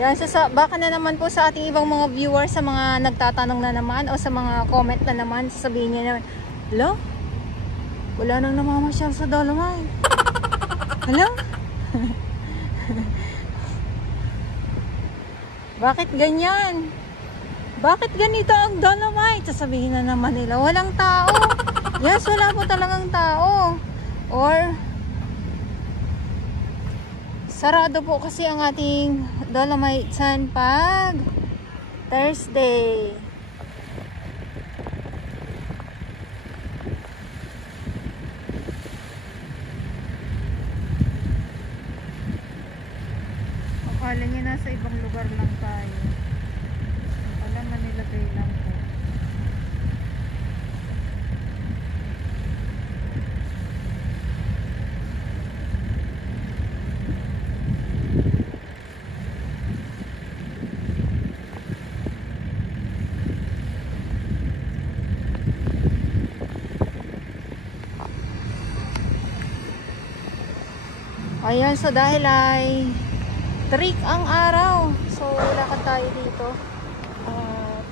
Yan, baka na naman po sa ating ibang mga viewers, sa mga nagtatanong na naman o sa mga comment na naman, sasabihin niya naman, hello? Wala nang namamasyal sa Dolomite. Hello? Bakit ganyan? Bakit ganito ang Dolomite? Sasabihin na naman nila, walang tao. Yes, wala po talagang tao. Or sarado po kasi ang ating Dolomite Sun pag Thursday. Akala niya nasa ibang lugar lang tayo. Akala Manila Bay lang po. Ayan, so dahil ay trick ang araw, so lakad tayo dito at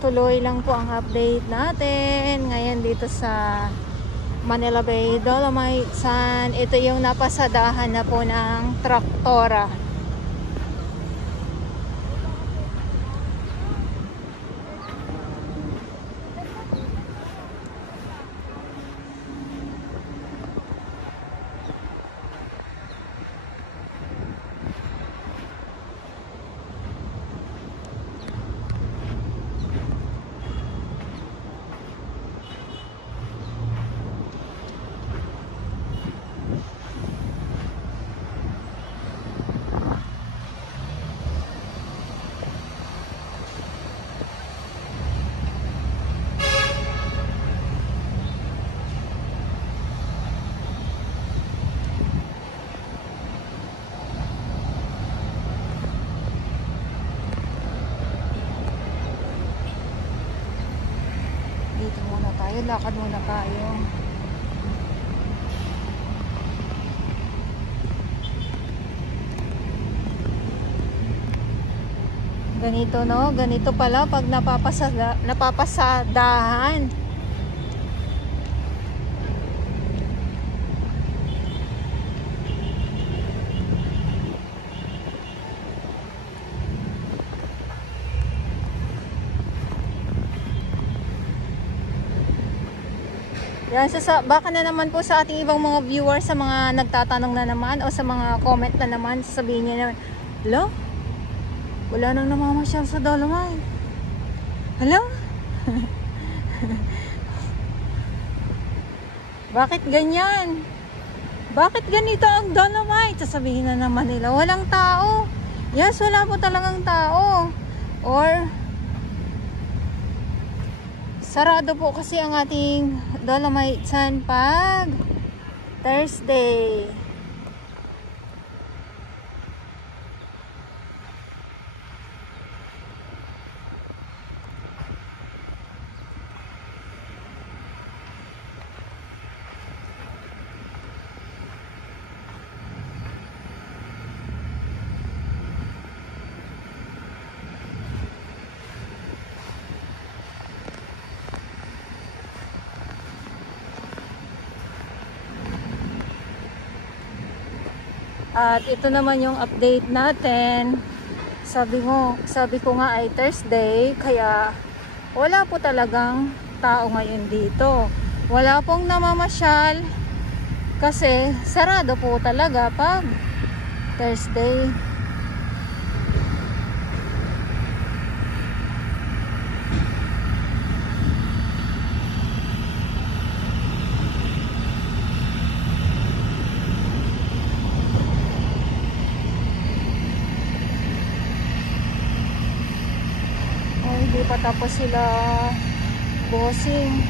tuloy lang po ang update natin ngayon dito sa Manila Bay Dolomite Sun. Ito yung napasadahan na po ng traktora. Dito muna tayo, lakad muna tayo. Ganito, no? Ganito pala pag napapasadahan. Yan, baka na naman po sa ating ibang mga viewers, sa mga nagtatanong na naman o sa mga comment na naman, sasabihin niya naman, hello? Wala nang namamasyal sa Dolomite. Hello? Bakit ganyan? Bakit ganito ang Dolomite? Sasabihin na naman nila, walang tao. Yes, wala po talagang tao. Or sarado po kasi ang ating Dolomite Sun pag Thursday. At ito naman yung update natin. Sabi ko nga ay Thursday, kaya wala po talagang tao ngayon dito. Wala pong namamasyal kasi sarado po talaga pag Thursday. Hindi pa tapos sila bossing.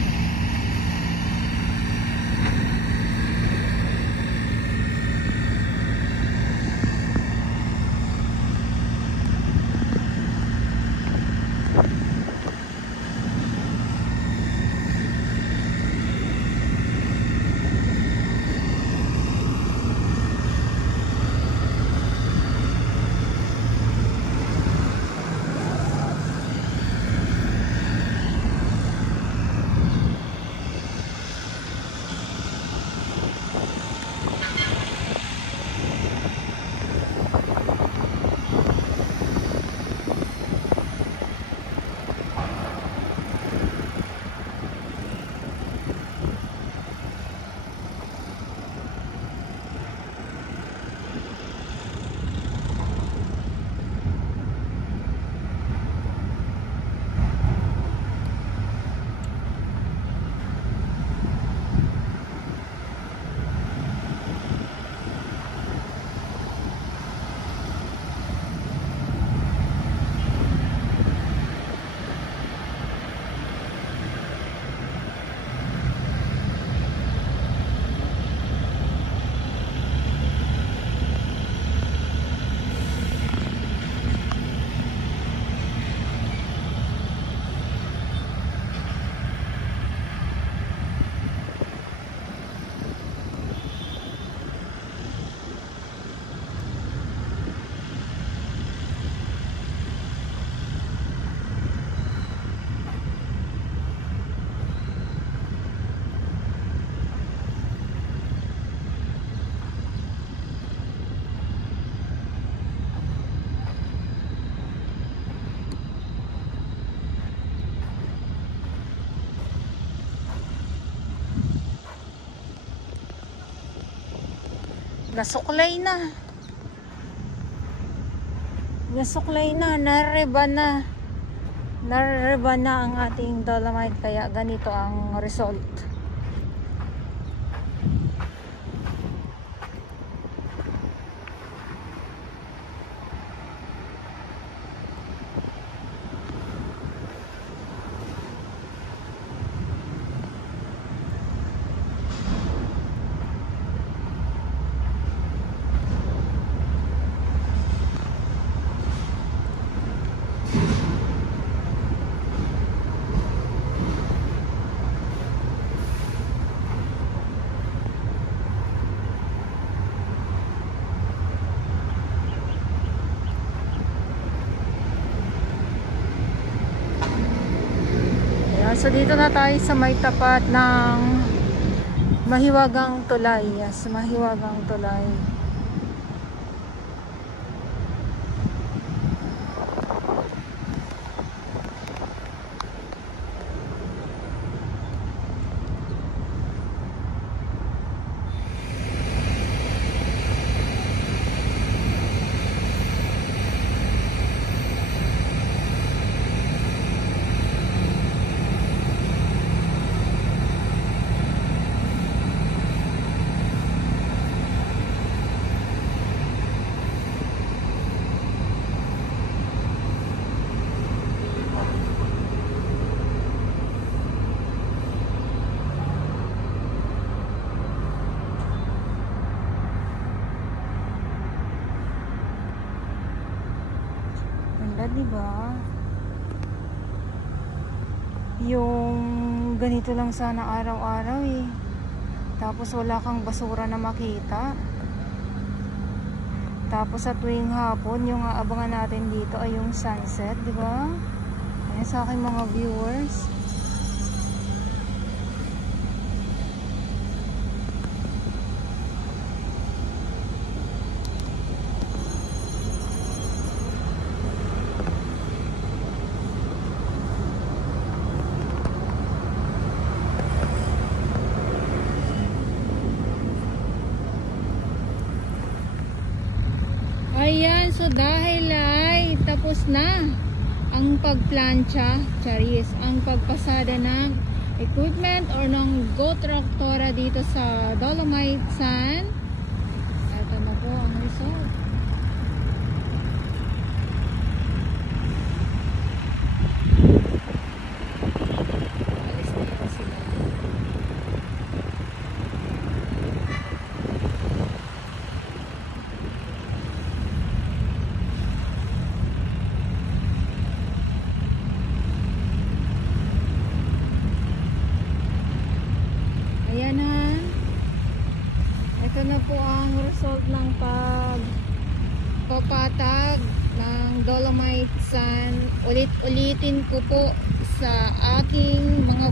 Nasuklay na. Nasuklay na. Nareba na. Nareba na ang ating dolomite. Kaya ganito ang result. So dito na tayo sa may tapat ng Mahiwagang Tulay. Yes, Mahiwagang Tulay. Diba? Yung ganito lang sana araw-araw eh. Tapos wala kang basura na makita. Tapos sa tuwing hapon, yung aabangan natin dito ay yung sunset, diba? Ayan sa aking mga viewers. Ayan, so dahil ay tapos na ang pagplancha, charis, ang pagpasada ng equipment or ng go traktora dito sa Dolomite Sand. Ito na po ang result. Alis na yan sila. Ayan na. Ito na po ang result ng pagpapatag ng Dolomite Sand. Ulit-ulitin ko po sa aking mga